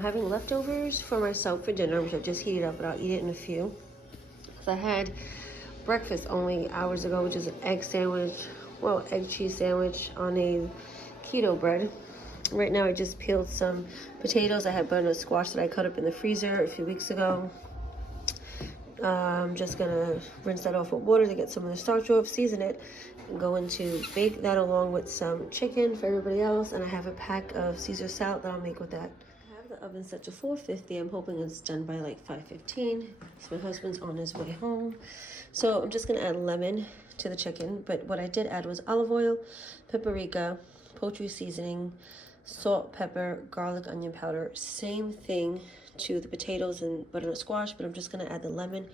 having leftovers for myself for dinner, which I just heated up, but I'll eat it in a few. So I had breakfast only hours ago, which is an egg sandwich, well, egg cheese sandwich on a keto bread. Right now I just peeled some potatoes. I had butternut squash that I cut up in the freezer a few weeks ago. I'm just gonna rinse that off with water to get some of the starch off, season it, and go into bake that along with some chicken for everybody else. And I have a pack of Caesar salad that I'll make with that. I have the oven set to 450. I'm hoping it's done by like 5:15. So my husband's on his way home. So I'm just gonna add lemon to the chicken, but what I did add was olive oil, paprika, poultry seasoning, salt, pepper, garlic, onion powder. Same thing to the potatoes and butternut squash, but I'm just going to add the lemon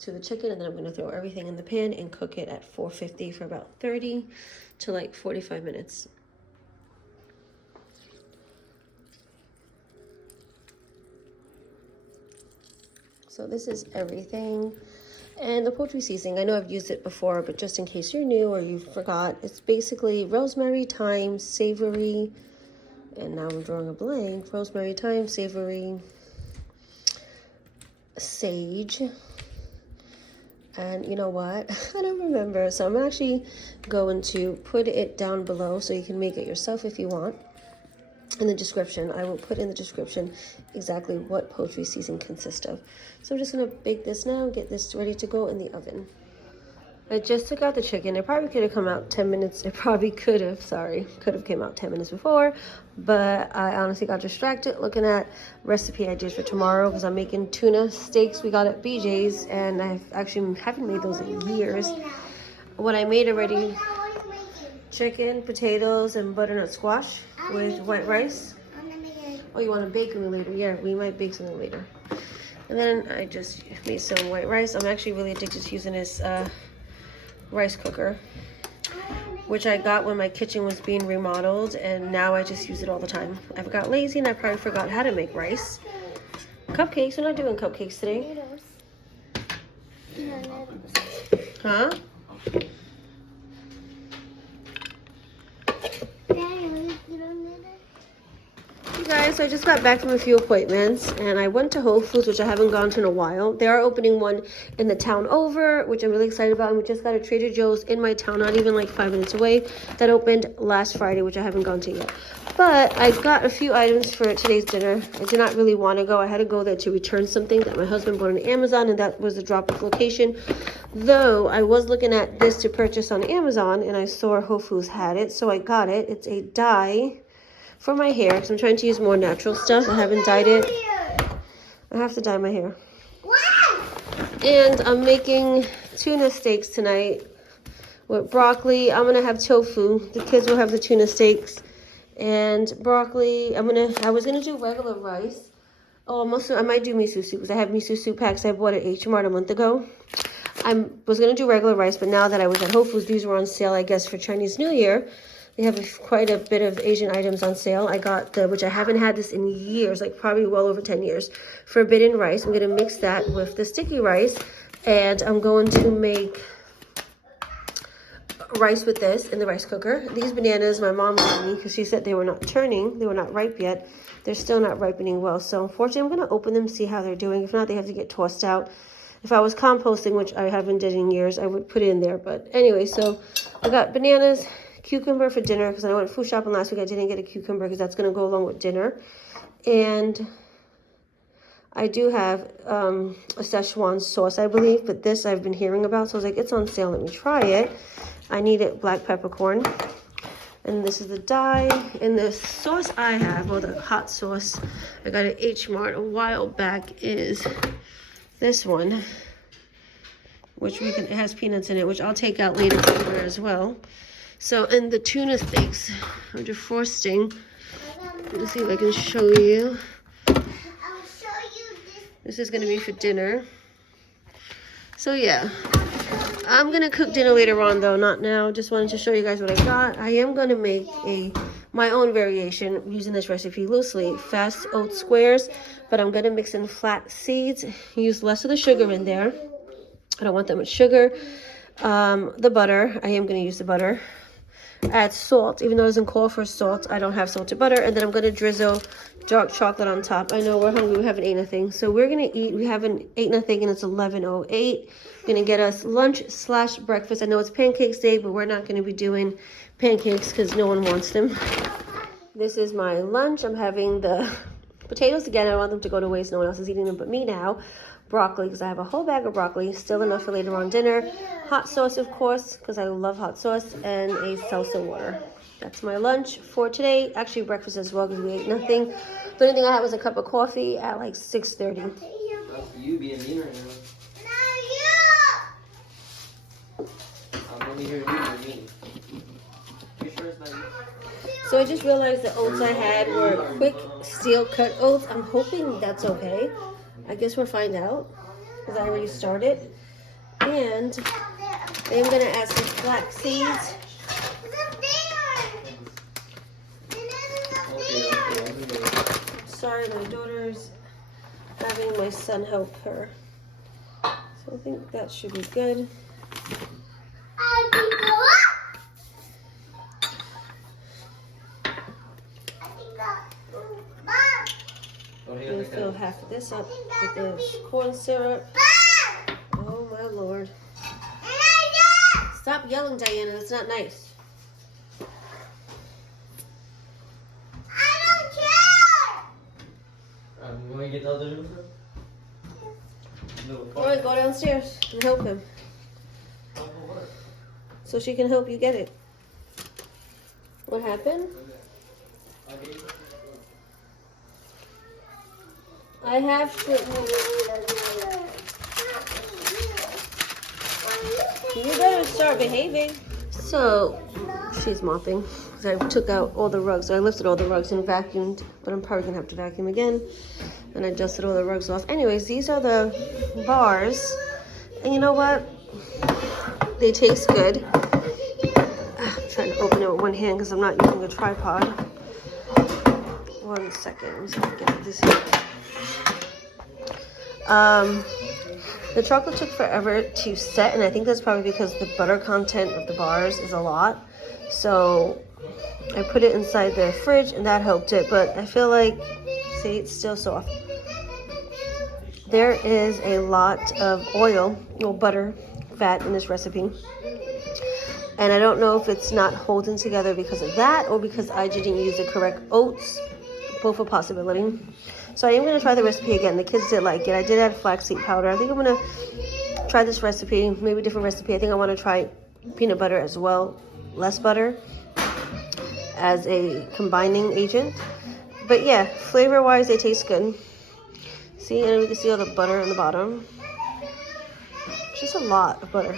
to the chicken, and then I'm going to throw everything in the pan and cook it at 450 for about 30 to like 45 minutes. So this is everything. And the poultry seasoning, I know I've used it before, but just in case you're new or you forgot, it's basically rosemary, thyme, savory, and now I'm drawing a blank, rosemary, thyme, savory, sage, and you know what, I don't remember, so I'm actually going to put it down below so you can make it yourself if you want. In the description, I will put in the description exactly what poultry seasoning consists of. So I'm just going to bake this now and get this ready to go in the oven. I just took out the chicken. It probably could have come out 10 minutes. It probably could have came out 10 minutes before, but I honestly got distracted looking at recipe ideas for tomorrow because I'm making tuna steaks we got at BJ's, and I actually haven't made those in years. What I made already, chicken, potatoes, and butternut squash with white rice. Oh, you want to bake them later? Yeah, we might bake something later. And then I just made some white rice. I'm actually really addicted to using this rice cooker, which I got when my kitchen was being remodeled, and now I just use it all the time. I got lazy and I probably forgot how to make rice. Cupcakes, we're not doing cupcakes today. Huh? Guys, so I just got back from a few appointments and I went to Whole Foods, which I haven't gone to in a while. They are opening one in the town over, which I'm really excited about. And we just got a Trader Joe's in my town, not even like 5 minutes away, that opened last Friday, which I haven't gone to yet. But I got a few items for today's dinner. I did not really want to go. I had to go there to return something that my husband bought on Amazon, and that was the drop-off location. Though I was looking at this to purchase on Amazon and I saw Whole Foods had it, so I got it. It's a dye for my hair, because I'm trying to use more natural stuff. I haven't dyed it. I have to dye my hair. And I'm making tuna steaks tonight with broccoli. I'm gonna have tofu. The kids will have the tuna steaks and broccoli. I was gonna do regular rice. Oh, I might do miso soup because I have miso soup packs I bought at H-Mart a month ago. I was gonna do regular rice, but now that I was at Whole Foods, these were on sale, I guess, for Chinese New Year. They have quite a bit of Asian items on sale. I got which I haven't had this in years, like probably well over 10 years, forbidden rice. I'm going to mix that with the sticky rice, and I'm going to make rice with this in the rice cooker. These bananas my mom gave me because she said they were not ripe yet. They're still not ripening well. So unfortunately, I'm going to open them, see how they're doing. If not, they have to get tossed out. If I was composting, which I haven't did in years, I would put it in there. But anyway, so I got bananas, cucumber for dinner, because I went food shopping last week. I didn't get a cucumber because that's going to go along with dinner. And I do have a Szechuan sauce, I believe, but this I've been hearing about. So I was like, it's on sale. Let me try it. I needed black peppercorn. And this is the dye. And the sauce I have, or the hot sauce I got at H-Mart a while back, is this one, which it has peanuts in it, which I'll take out later for dinner as well. So, and the tuna steaks, I'm defrosting. Let me see if I can show you. This is going to be for dinner. So, yeah. I'm going to cook dinner later on, though, not now. Just wanted to show you guys what I got. I am going to make my own variation using this recipe loosely. Fast oat squares, but I'm going to mix in flax seeds. Use less of the sugar in there. I don't want that much sugar. The butter, I am going to use the butter. add salt, even though it doesn't call for salt. I don't have salted butter. And then I'm going to drizzle dark chocolate on top. I know we're hungry. We haven't ate nothing. So we're going to eat. We haven't ate nothing, and it's 11:08. Going to get us lunch/breakfast. I know it's pancakes day, but we're not going to be doing pancakes because no one wants them. This is my lunch. I'm having the potatoes again. I don't want them to go to waste. No one else is eating them but me now. Broccoli, because I have a whole bag of broccoli, still enough for later on dinner. Hot sauce, of course, because I love hot sauce, and a salsa water. That's my lunch for today. Actually, breakfast as well, because we ate nothing. The only thing I had was a cup of coffee at like 6:30. You being mean right now. I'm only here to be mean. You sure it's not you? So I just realized the oats I had were quick steel cut oats. I'm hoping that's okay. I guess we'll find out, because I already started. And then I'm going to add some flax seeds. Sorry, my daughter's having my son help her. So I think that should be good. I'm going to fill half of this up with the corn syrup. Oh my Lord. Stop yelling, Diana. That's not nice. You want to get the other noodles? Alright, go downstairs and help him. So she can help you get it. What happened? I have to. You better start behaving. So, she's mopping. I took out all the rugs. So I lifted all the rugs and vacuumed, but I'm probably gonna have to vacuum again. And I dusted all the rugs off. Anyways, these are the bars. And you know what? They taste good. I'm trying to open it with one hand because I'm not using a tripod. 1 second. I'm just gonna get this here. The chocolate took forever to set, and I think that's probably because the butter content of the bars is a lot. So I put it inside the fridge, and that helped it. But I feel like, see, it's still soft. There is a lot of oil, no butter, fat in this recipe. And I don't know if it's not holding together because of that or because I didn't use the correct oats. Both a possibility. So I am going to try the recipe again. The kids did like it. I did add flaxseed powder. I think I'm going to try this recipe, maybe a different recipe. I think I want to try peanut butter as well, less butter, as a combining agent. But yeah, flavor-wise, they taste good. See, and we can see all the butter on the bottom. Just a lot of butter.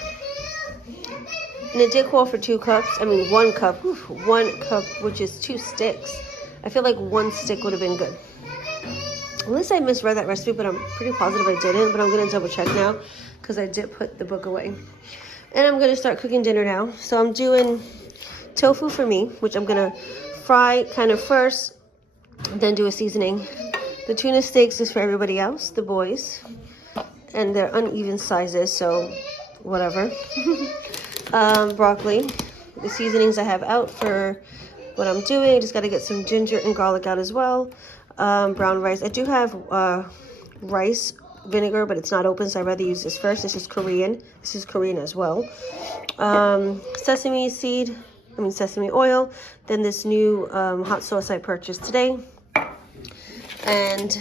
And it did call for 2 cups. I mean, 1 cup. 1 cup, which is 2 sticks. I feel like 1 stick would have been good. Unless I misread that recipe, but I'm pretty positive I didn't. But I'm going to double check now because I did put the book away. And I'm going to start cooking dinner now. So I'm doing tofu for me, which I'm going to fry kind of first, then do a seasoning. The tuna steaks is for everybody else, the boys. And they're uneven sizes, so whatever. Broccoli. The seasonings I have out for what I'm doing. I just got to get some ginger and garlic out as well. Brown rice. I do have rice vinegar, but it's not open, so I'd rather use this first. This is Korean. This is Korean as well. Sesame oil. Then this new hot sauce I purchased today. And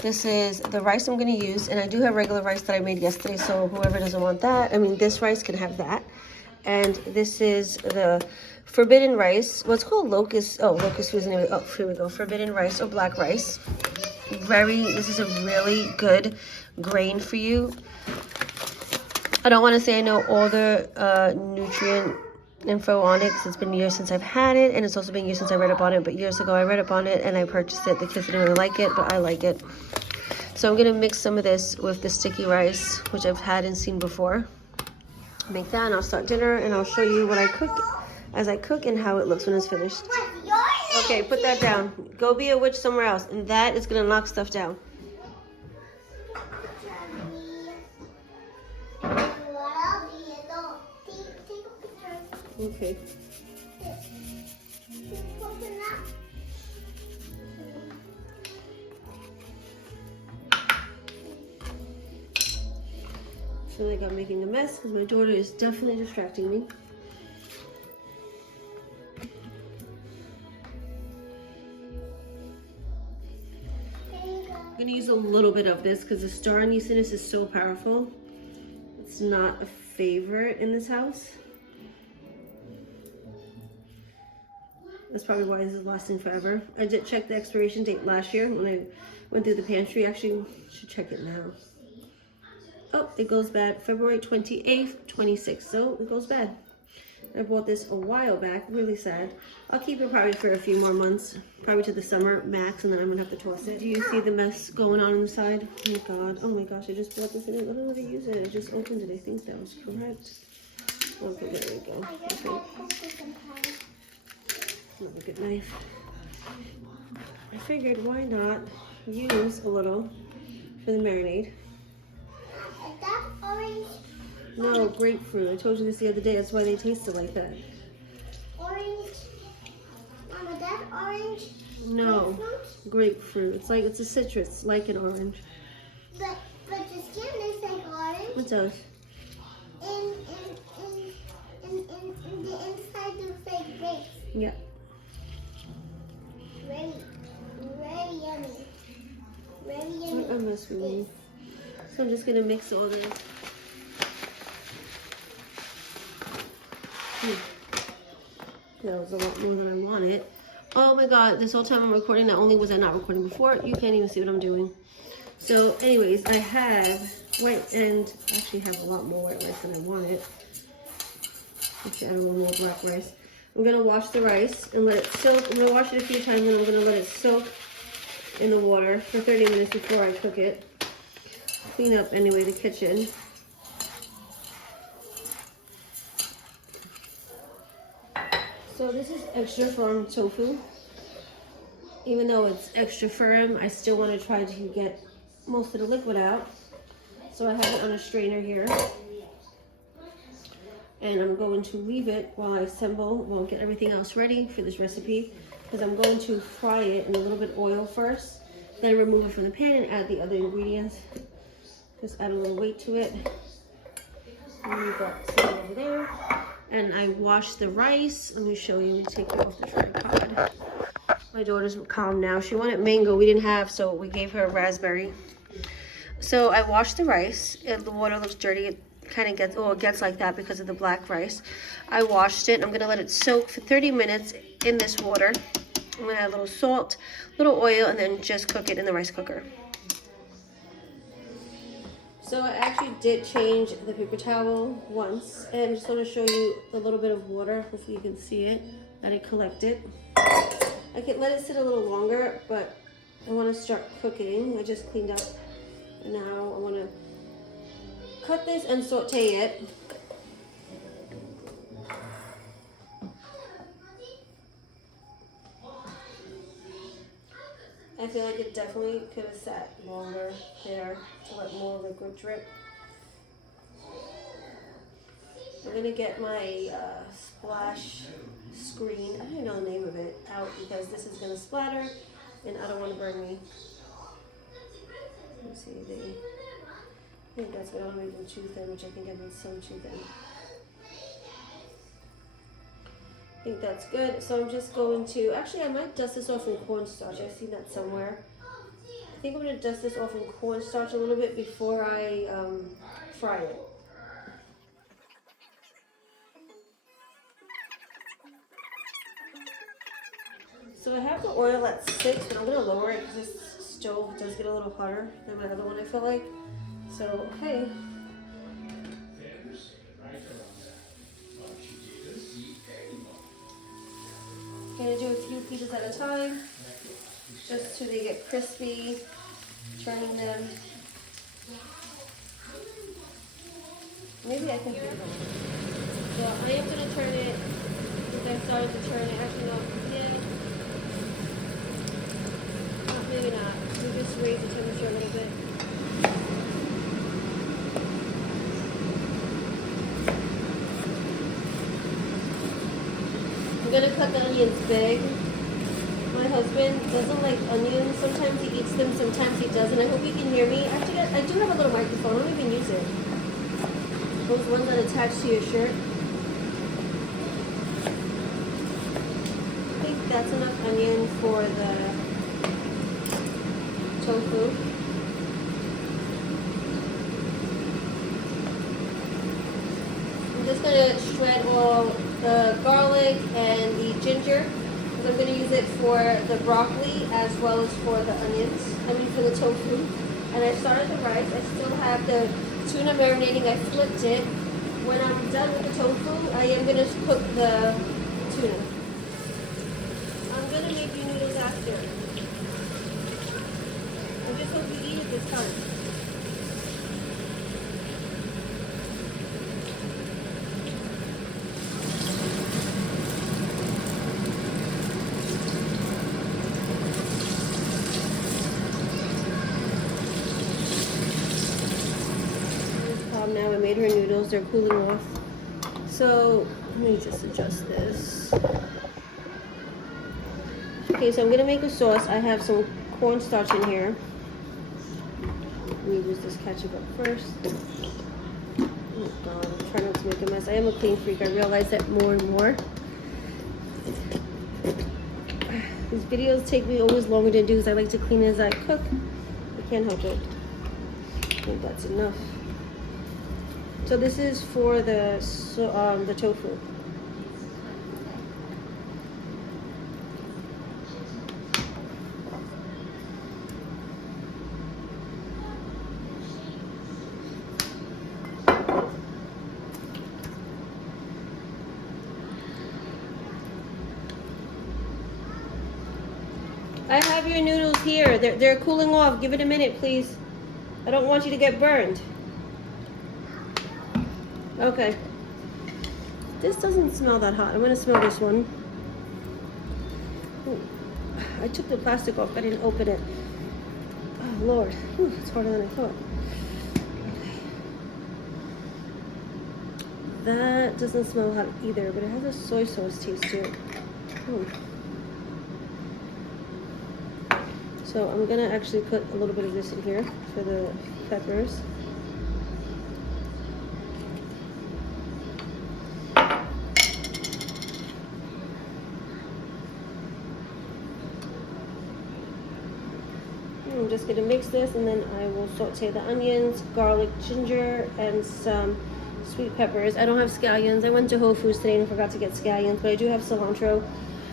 this is the rice I'm going to use. And I do have regular rice that I made yesterday, so whoever doesn't want that, I mean, this rice can have that. And this is the forbidden rice. Well, it's called locust. Oh, locust foods. Anyway. Oh, here we go. Forbidden rice or black rice. This is a really good grain for you. I don't want to say I know all the nutrient info on it because it's been years since I've had it, and it's also been years since I read up on it. But years ago I read up on it and I purchased it. The kids didn't really like it, but I like it. So I'm going to mix some of this with the sticky rice, which I've had and seen before. Make that, and I'll start dinner, and I'll show you what I cook as I cook and how it looks when it's finished. Okay, put that down. Go be a witch somewhere else, and that is going to knock stuff down. Okay. I feel like I'm making a mess because my daughter is definitely distracting me. I'm gonna use a little bit of this because the star anise is so powerful. It's not a favorite in this house. That's probably why this is lasting forever. I did check the expiration date last year when I went through the pantry. Actually, should check it now. Oh, it goes bad February 28th, 26th. So it goes bad. I bought this a while back, really sad. I'll keep it probably for a few more months, probably to the summer max, and then I'm gonna have to toss it. Do you see the mess going on the side? Oh my god, oh my gosh, I just bought this and I don't know how to use it. I just opened it, I think that was correct. Okay, there we go. Okay. Not a good knife. I figured why not use a little for the marinade. Is that orange? No, grapefruit. I told you this the other day. That's why they tasted like that. Orange? Mama, that orange? No, grapefruit. It's like, it's a citrus, like an orange. But the skin is like orange. It does. And the inside looks like grapes. Yeah. Very yummy. Very yummy. I mess with you. So I'm just gonna mix all this. That was a lot more than I wanted. Oh my god, this whole time I'm recording, not only was I not recording before, you can't even see what I'm doing. So anyways, I have white, and actually have a lot more white rice than I wanted. Actually add a little more black rice. I'm gonna wash the rice and let it soak. I'm gonna wash it a few times and I'm gonna let it soak in the water for 30 minutes before I cook it. Clean up anyway the kitchen. So this is extra firm tofu. Even though it's extra firm, I still want to try to get most of the liquid out. So I have it on a strainer here. And I'm going to leave it while I assemble, while I get everything else ready for this recipe. Because I'm going to fry it in a little bit of oil first. Then remove it from the pan and add the other ingredients. Just add a little weight to it. And we've got some over there. And I washed the rice. Let me show you. Take it off the tripod. My daughter's calm now. She wanted mango. We didn't have, so we gave her a raspberry. So I washed the rice. The water looks dirty. It kind of gets, oh, it gets like that because of the black rice. I washed it. I'm going to let it soak for 30 minutes in this water. I'm going to add a little salt, a little oil, and then just cook it in the rice cooker. So I actually did change the paper towel once, and I'm just going to show you a little bit of water, hopefully you can see it, that it collected. I can let it sit a little longer, but I want to start cooking. I just cleaned up, and now I want to cut this and saute it. I feel like it definitely could have sat longer there to let more liquid drip. I'm gonna get my splash screen, I don't even know the name of it, out because this is gonna splatter and I don't want to burn me. Let's see, I think that's good. I don't make them too thin, which I think I made some too thin. I think that's good. So I'm just going to, actually I might dust this off in cornstarch. I've seen that somewhere. I think I'm going to dust this off in cornstarch a little bit before I fry it. So I have the oil at 6, but I'm going to lower it because this stove does get a little hotter than my other one, I feel like. So, hey. I'm going to do a few pieces at a time, just so they get crispy, turning them. Maybe I can do that. So I am going to turn it, since I started to turn it, actually no, yeah. Maybe not. We just raise the temperature a little bit. I'm gonna cut the onions big. My husband doesn't like onions. Sometimes he eats them, sometimes he doesn't. I hope you can hear me. Actually, I do have a little microphone. I don't even use it. Those ones that attach to your shirt. I think that's enough onion for the tofu. I'm just gonna shred all the garlic and the ginger. I'm going to use it for the broccoli as well as for the onions. I mean for the tofu. And I started the rice. I still have the tuna marinating. I flipped it. When I'm done with the tofu, I am going to cook the tuna. I'm going to make you noodles after. I just hope you eat it this time. Now I made her noodles, they're cooling off. So let me just adjust this. Okay, so I'm gonna make a sauce. I have some cornstarch in here. Let me use this ketchup up first. Oh God, I'm trying not to make a mess. I am a clean freak, I realize that more and more. These videos take me always longer to do because I like to clean as I cook. I can't help it. I think that's enough. So this is for the tofu. I have your noodles here. They're cooling off. Give it a minute, please. I don't want you to get burned. Okay. This doesn't smell that hot. I'm gonna smell this one. Ooh. I took the plastic off. I didn't open it. Oh Lord. Ooh, it's harder than I thought. Okay. That doesn't smell hot either, but it has a soy sauce taste to it. Ooh. So I'm gonna actually put a little bit of this in here for the peppers. I'm just gonna mix this and then I will saute the onions, garlic, ginger, and some sweet peppers. I don't have scallions. I went to Whole Foods today and I forgot to get scallions, but I do have cilantro.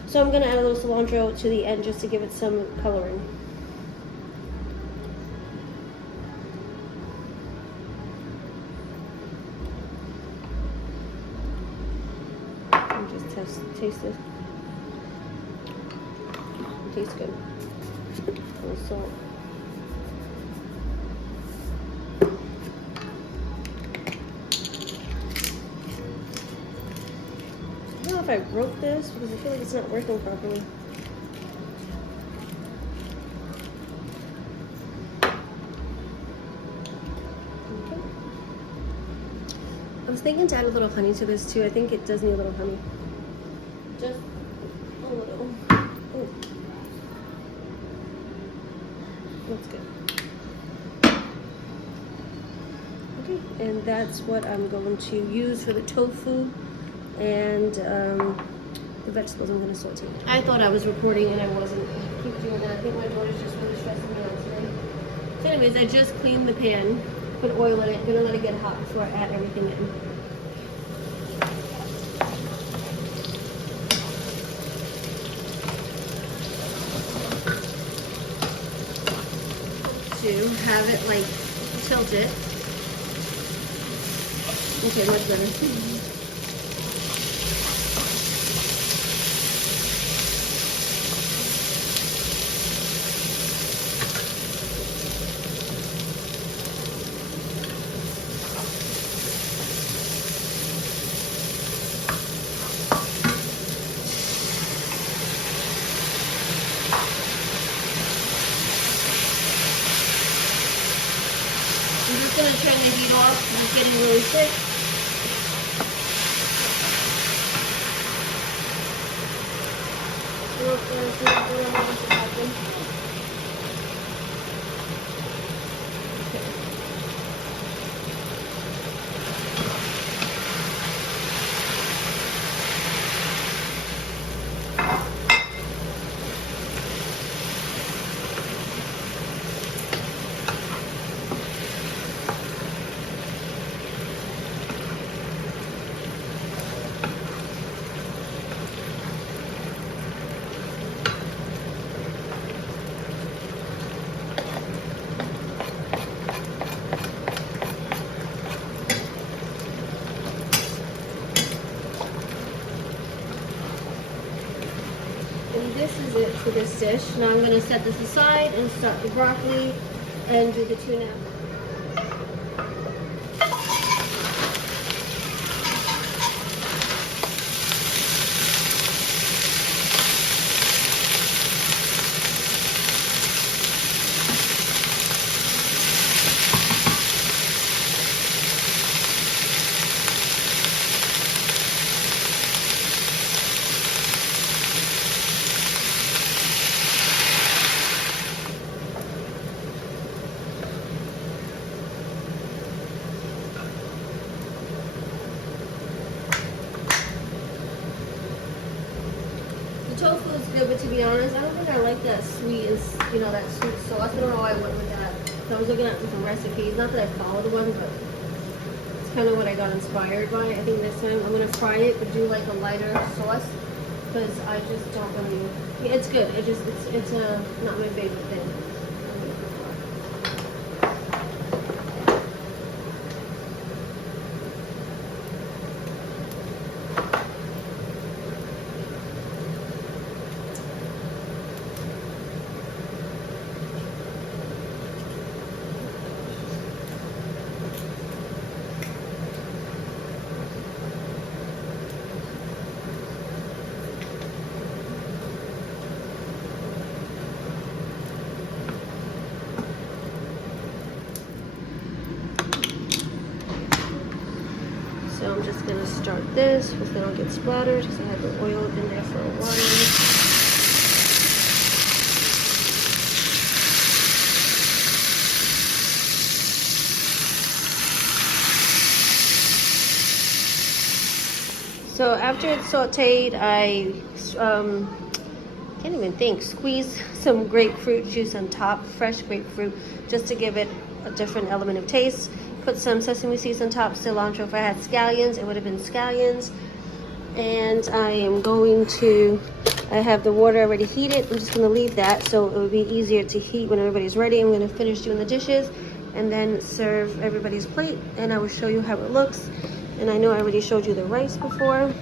So I'm gonna add a little cilantro to the end just to give it some coloring. And just taste it. It tastes good. A little salt. I don't know if I broke this because I feel like it's not working properly. Okay. I was thinking to add a little honey to this too. I think it does need a little honey. Just a little. Ooh. Looks good. Okay, and that's what I'm going to use for the tofu. And the vegetables I'm going to saute. I thought I was recording and I wasn't. I keep doing that. I think my daughter's just really stressing me out today. So anyways, I just cleaned the pan, put oil in it. I'm going to let it get hot before I add everything in. To have it like tilted. Okay, much better. I'm just going to turn the heat off because it's getting really thick. there's nothing else to happen. And this is it for this dish. Now I'm going to set this aside and start the broccoli and do the tuna. The tofu is good, but to be honest, I don't think I like that sweet, that sweet sauce. I don't know why I went with that. So I was looking at different recipes. Not that I followed one, but it's kind of what I got inspired by. I think this time I'm gonna fry it, but do like a lighter sauce because I just don't really. Yeah, it's good. It's not my favorite thing. So I'm just going to start this, hopefully I don't get splattered because I had the oil in there for a while. So after it's sauteed, I can't even think, squeeze some grapefruit juice on top, fresh grapefruit, just to give it a different element of taste. Put some sesame seeds on top, cilantro. If I had scallions, it would have been scallions. And I have the water already heated. I'm just gonna leave that so it would be easier to heat when everybody's ready. I'm gonna finish doing the dishes and then serve everybody's plate, and I will show you how it looks. And I know I already showed you the rice before.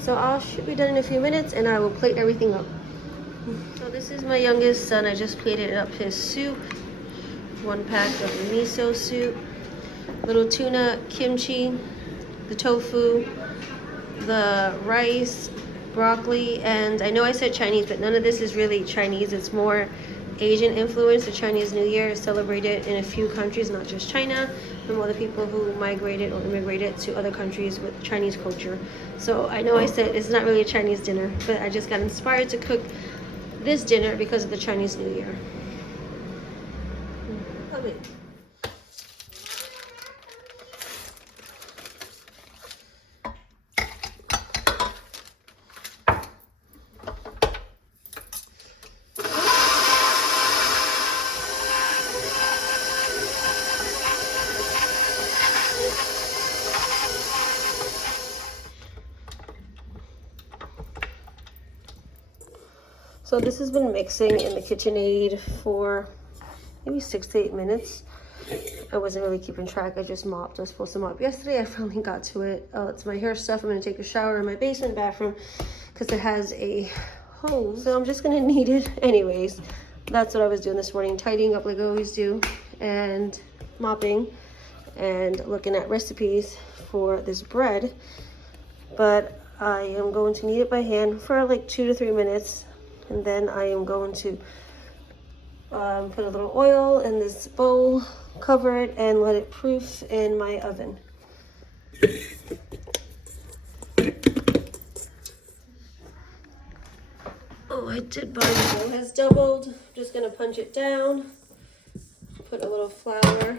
So I should be done in a few minutes and I will plate everything up. So this is my youngest son. I just plated up his soup. 1 pack of miso soup. Little tuna, kimchi, the tofu, the rice, broccoli, and I know I said Chinese, but none of this is really Chinese. It's more Asian influence. The Chinese New Year is celebrated in a few countries, not just China, from other people who migrated or immigrated to other countries with Chinese culture. So I know I said it's not really a Chinese dinner, but I just got inspired to cook this dinner because of the Chinese New Year. Come in. So this has been mixing in the KitchenAid for maybe 6 to 8 minutes. I wasn't really keeping track. I just mopped. I was supposed to mop yesterday. I finally got to it. It's my hair stuff. I'm going to take a shower in my basement bathroom because it has a hose. So I'm just going to knead it anyways. That's what I was doing this morning, tidying up like I always do and mopping and looking at recipes for this bread. But I am going to knead it by hand for like 2 to 3 minutes. And then I am going to put a little oil in this bowl, cover it, and let it proof in my oven. Oh, I did buy the dough has doubled. I'm just gonna punch it down. Put a little flour.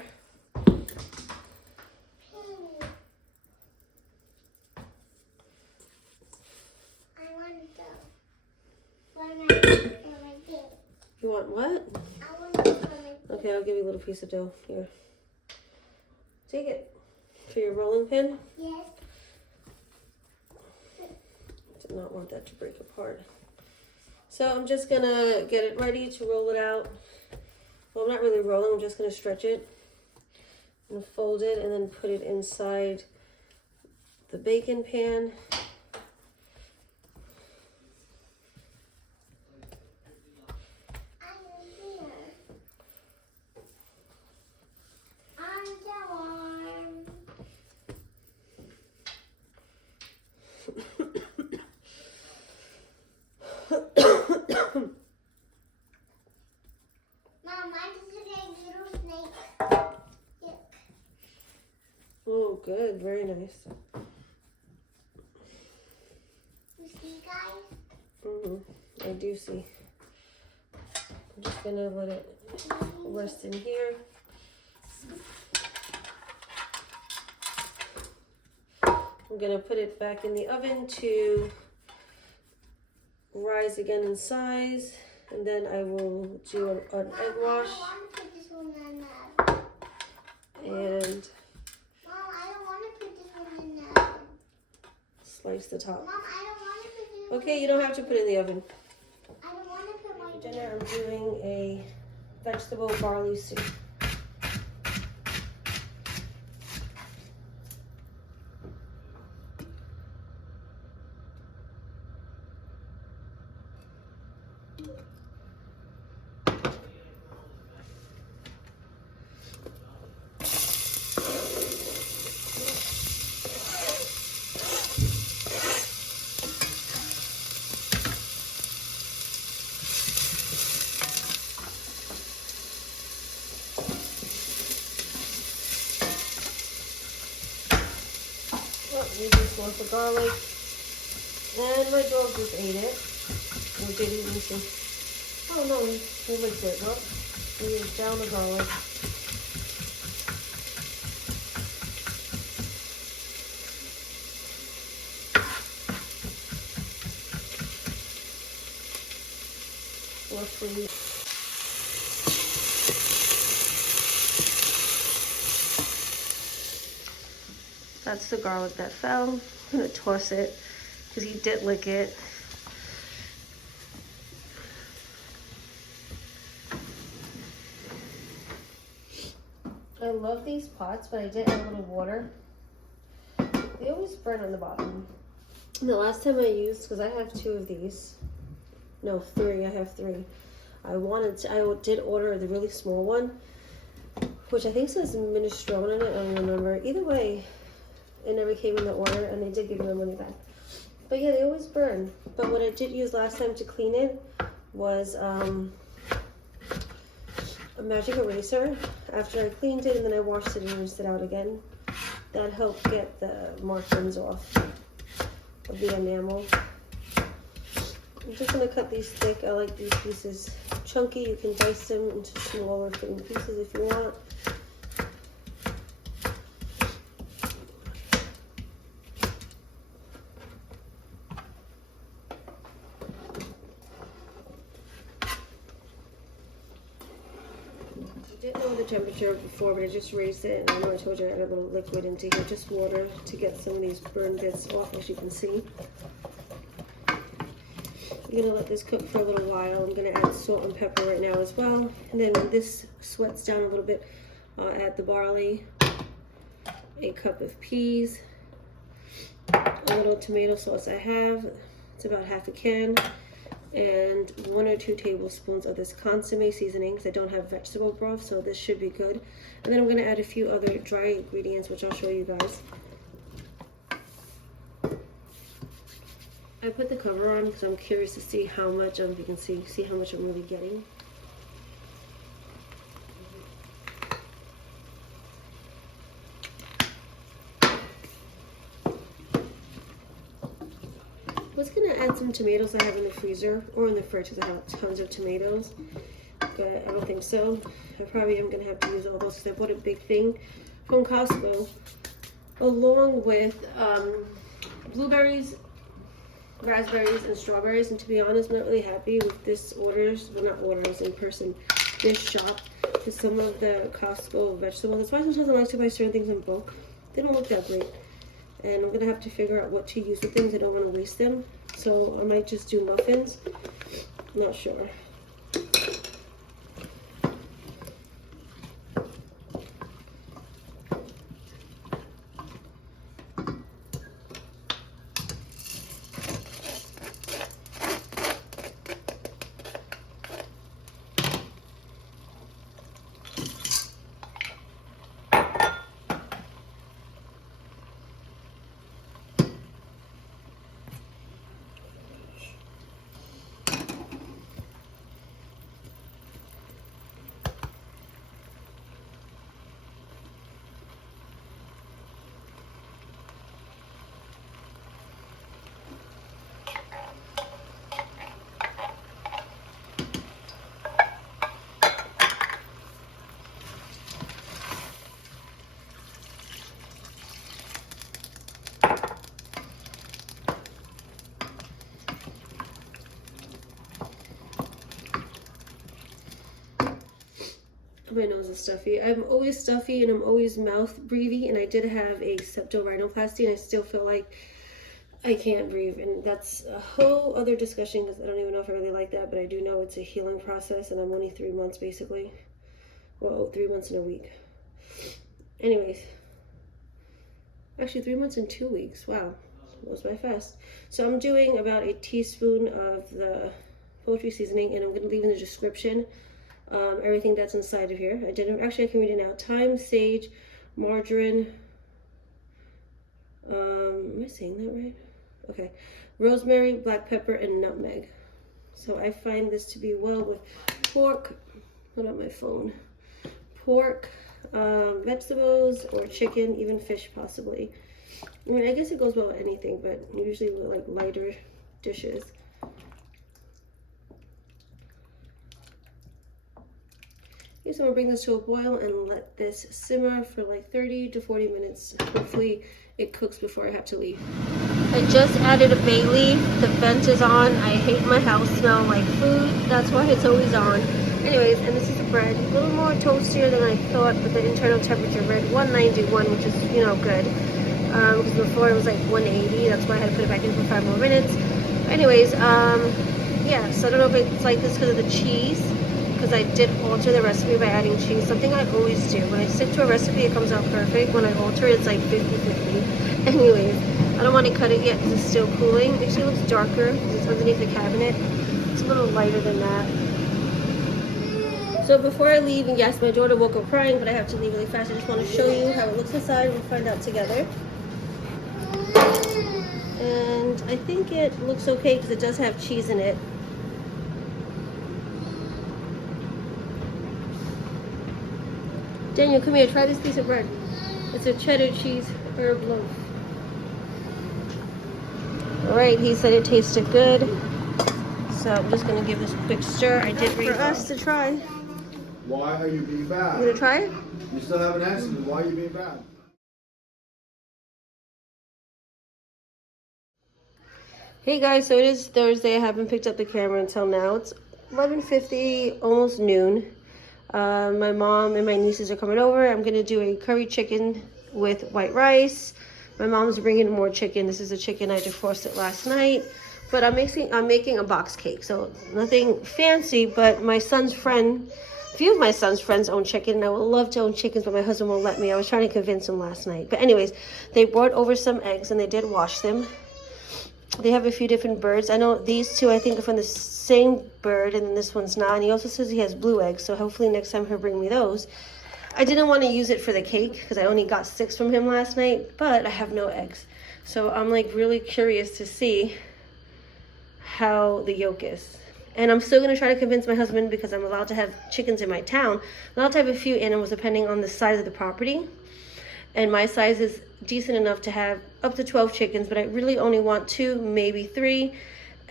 You want what? Okay, I'll give you a little piece of dough. Here. Take it. For your rolling pin? Yes. Did not want that to break apart. So I'm just gonna get it ready to roll it out. Well, I'm not really rolling, I'm just gonna stretch it and fold it and then put it inside the baking pan. Oh, good, very nice. You see, guys? I do see. I'm just gonna let it rest in here. I'm gonna put it back in the oven to rise again in size, and then I will do an egg wash. I want to put this one in the oven. And Mom, I don't want to put this one in the oven. slice the top. Mom, I don't want to put this one. Okay, you don't have to put it in the oven. I don't want to put my For dinner, I'm doing a vegetable barley soup. Use this one for garlic. And my dog just ate it. Or did he eat it? Oh no, he licked it. Well, he is down the garlic. Roughly. That's the garlic that fell. I'm gonna toss it because he did lick it. I love these pots, but I did add a little water. They always burn on the bottom. And the last time I used, because I have 2 of these. No, 3. I have 3. I did order the really small one, which I think says minestrone on it. I don't remember. Either way, it never came in the order, and they did give me my money back. But yeah, they always burn. But what I did use last time to clean it was a magic eraser. After I cleaned it and then I washed it and rinsed it out again, that helped get the markings off of the enamel. I'm just gonna cut these thick. I like these pieces chunky. You can dice them into smaller thin pieces if you want. I didn't know the temperature before, but I just raised it, and I know I told you I added a little liquid into here, just water, to get some of these burn bits off, as you can see. I'm gonna let this cook for a little while. I'm gonna add salt and pepper right now as well. And then when this sweats down a little bit, I'll add the barley, a cup of peas, a little tomato sauce I have. It's about half a can. And 1 or 2 tablespoons of this consomme seasoning, because I don't have vegetable broth, so this should be good. And then I'm gonna add a few other dry ingredients, which I'll show you guys. I put the cover on because I'm curious to see how much, you can see how much I'm really getting. I was gonna add some some tomatoes I have in the freezer or in the fridge because I have tons of tomatoes. But I don't think so. I probably am gonna have to use all those because I bought a big thing from Costco along with blueberries, raspberries, and strawberries. And to be honest, I'm not really happy with this in person, this shop, with some of the Costco vegetables. That's why sometimes I like to buy certain things in bulk. They don't look that great. And I'm gonna have to figure out what to use with things. I don't want to waste them. So I might just do muffins. I'm not sure. My nose is stuffy. I'm always stuffy and I'm always mouth breathy, and I did have a septorhinoplasty and I still feel like I can't breathe, and that's a whole other discussion because I don't even know if I really like that, but I do know it's a healing process and I'm only 3 months basically. Well, 3 months and a week. Anyways, actually 3 months and 2 weeks. Wow, that was by fast. So I'm doing about a teaspoon of the poultry seasoning, and I'm going to leave in the description everything that's inside of here. I can read it now. Thyme, sage, margarine. Am I saying that right? Okay. Rosemary, black pepper, and nutmeg. So I find this to be well with pork. Hold on my phone. Pork, vegetables, or chicken, even fish possibly. I mean, I guess it goes well with anything, but usually with like lighter dishes. Okay, so I'm gonna bring this to a boil and let this simmer for like 30 to 40 minutes. Hopefully it cooks before I have to leave. I just added a bay leaf. The vent is on. I hate my house smell like food. That's why it's always on. Anyways, and this is the bread. A little more toastier than I thought, but the internal temperature read 191, which is, you know, good. Because before it was like 180. That's why I had to put it back in for 5 more minutes. Anyways, yeah, so I don't know if it's like this because of the cheese, because I did alter the recipe by adding cheese, something I always do. When I stick to a recipe, it comes out perfect. When I alter it, it's like 50-50. Anyways, I don't want to cut it yet because it's still cooling. It actually looks darker because it's underneath the cabinet. It's a little lighter than that. So before I leave, and yes, my daughter woke up crying, but I have to leave really fast. I just want to show you how it looks inside. We'll find out together. And I think it looks okay because it does have cheese in it. Daniel, come here, try this piece of bread. It's a cheddar cheese herb loaf. Alright, he said it tasted good. So I'm just gonna give this a quick stir. I did for us to try. Why are you being bad? You gonna try it? You still haven't answered me. Why are you being bad? Hey guys, so it is Thursday. I haven't picked up the camera until now. It's 11:50, almost noon. My mom and my nieces are coming over. I'm gonna do a curry chicken with white rice. My mom's bringing more chicken. This is the chicken I defrosted last night. But I'm making a box cake, so nothing fancy. But my son's friend, a few of my son's friends own chicken, and I would love to own chickens, but my husband won't let me. I was trying to convince him last night. But anyways, they brought over some eggs, and they did wash them. They have a few different birds. I know these two, I think, are from the same bird, and then this one's not. And he also says he has blue eggs, so hopefully next time he'll bring me those. I didn't want to use it for the cake because I only got 6 from him last night, but I have no eggs. So I'm like really curious to see how the yolk is. And I'm still going to try to convince my husband, because I'm allowed to have chickens in my town. I'm allowed to have a few animals depending on the size of the property. And my size is decent enough to have up to 12 chickens, but I really only want 2, maybe 3.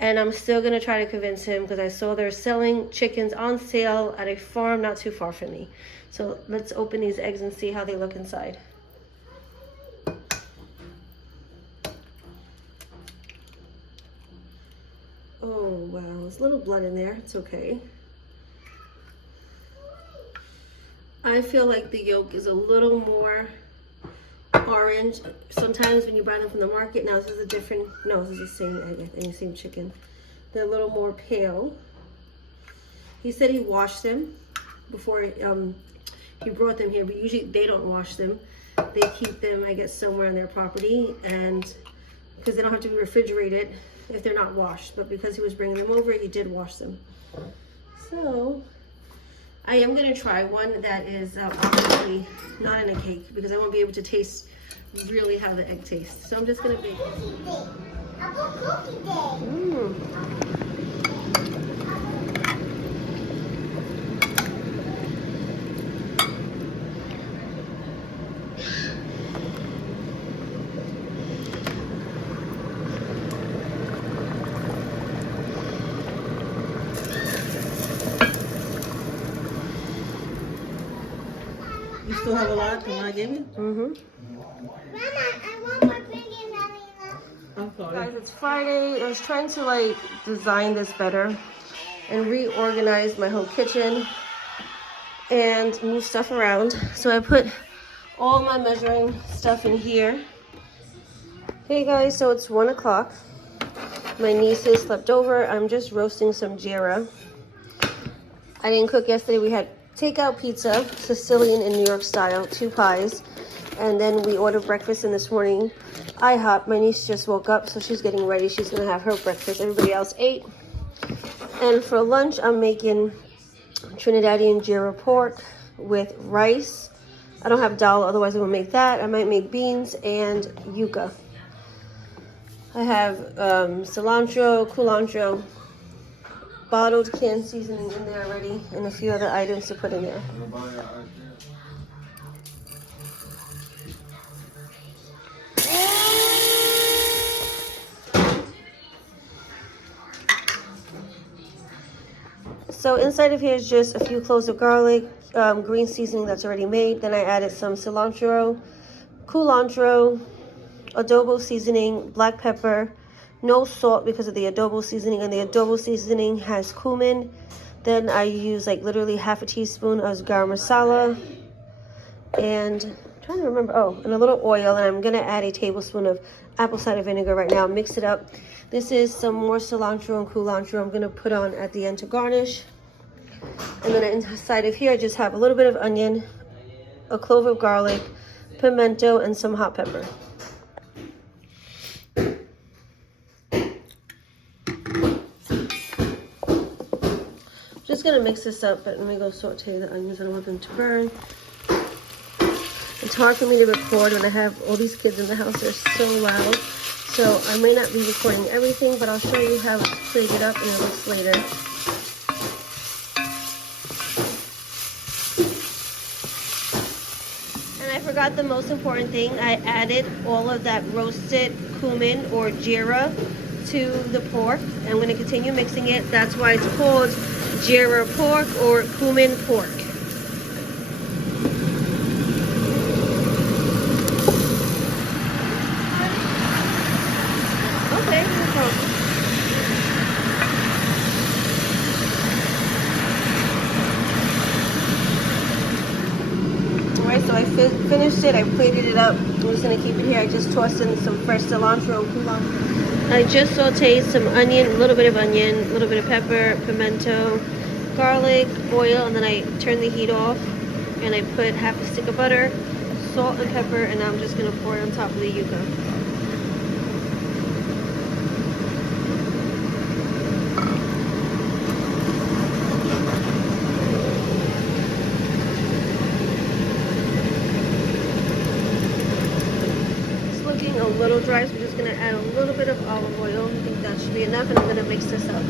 And I'm still gonna try to convince him because I saw they're selling chickens on sale at a farm not too far from me. So let's open these eggs and see how they look inside. Oh wow, there's a little blood in there. It's okay. I feel like the yolk is a little more orange. Sometimes when you buy them from the market, now this is a different, no, this is the same egg, I think, same chicken. They're a little more pale. He said he washed them before he brought them here, but usually they don't wash them. They keep them, I guess, somewhere on their property, and because they don't have to be refrigerated if they're not washed. But because he was bringing them over, he did wash them. So I am gonna try one that is obviously not in a cake because I won't be able to taste really how the egg tastes. So I'm just gonna bake. Apple cookie day. You still have a lot to I give you? Mm-hmm. Mama, I want more piggy, Melina. I'm sorry. Guys, it's Friday. I was trying to like design this better and reorganize my whole kitchen and move stuff around. So I put all my measuring stuff in here. Hey guys, so it's 1 o'clock. My nieces slept over. I'm just roasting some GEERA. I didn't cook yesterday. We had takeout pizza, Sicilian and New York style, 2 pies. And then we ordered breakfast in this morning. IHOP, my niece just woke up, so she's getting ready. She's gonna have her breakfast. Everybody else ate. And for lunch, I'm making Trinidadian GEERA pork with rice. I don't have dal, otherwise I would make that. I might make beans and yuka. I have cilantro, culantro, bottled canned seasoning in there already, and a few other items to put in there. So inside of here is just a few cloves of garlic, green seasoning that's already made. Then I added some cilantro, culantro, adobo seasoning, black pepper, no salt because of the adobo seasoning, and the adobo seasoning has cumin. Then I use like literally half a teaspoon of garam masala, and I'm trying to remember, oh, and a little oil, and I'm gonna add a tablespoon of apple cider vinegar right now. Mix it up. This is some more cilantro and culantro I'm gonna put on at the end to garnish. And then inside of here I just have a little bit of onion, a clove of garlic, pimento, and some hot pepper. Just gonna mix this up, but let me go saute the onions. I don't want them to burn. It's hard for me to record when I have all these kids in the house. They're so loud. So I may not be recording everything, but I'll show you how to plate it up and it looks later. And I forgot the most important thing. I added all of that roasted cumin or GEERA to the pork. I'm going to continue mixing it. That's why it's called GEERA pork or cumin pork. Okay, no problem. Alright, so I finished it. I plated it up. I'm just going to keep it here. I just tossed in some fresh cilantro and culantro. I just sauteed some onion, a little bit of onion, a little bit of pepper, pimento, garlic, oil, and then I turned the heat off and I put half a stick of butter, salt and pepper, and I'm just going to pour it on top of the yuca. A little dry, so we're just going to add a little bit of olive oil. I think that should be enough, and I'm going to mix this up.